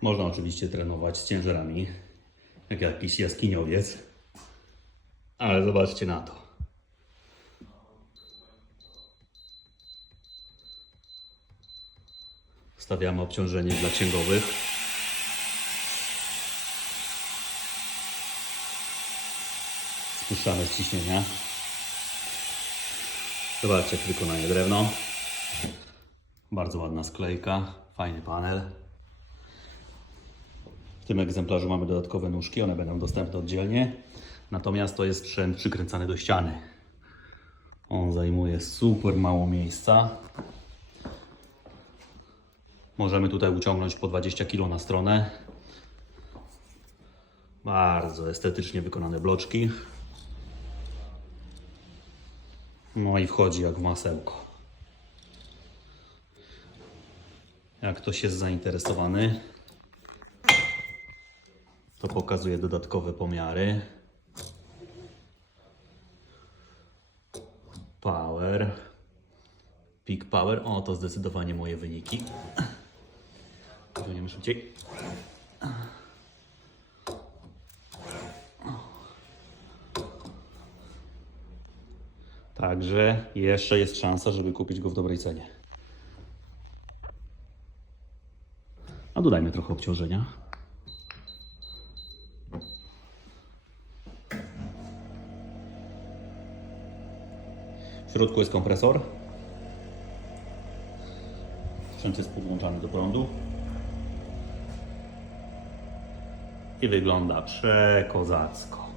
Można oczywiście trenować z ciężarami, jak jakiś jaskiniowiec, ale zobaczcie na to. Stawiamy obciążenie dla księgowych. Spuszczamy z ciśnienia. Zobaczcie, jak wykonanie drewno. Bardzo ładna sklejka, fajny panel. Tym egzemplarzu mamy dodatkowe nóżki, one będą dostępne oddzielnie. Natomiast to jest sprzęt przykręcany do ściany. On zajmuje super mało miejsca. Możemy tutaj uciągnąć po 20 kg na stronę. Bardzo estetycznie wykonane bloczki. No i wchodzi jak w masełko. Jak ktoś jest zainteresowany, to pokazuję dodatkowe pomiary. Power. Peak power. O, to zdecydowanie moje wyniki. Ciągniemy szybciej. Także jeszcze jest szansa, żeby kupić go w dobrej cenie. A dodajmy trochę obciążenia. W środku jest kompresor. Sprzęt jest podłączany do prądu. I wygląda przekozacko.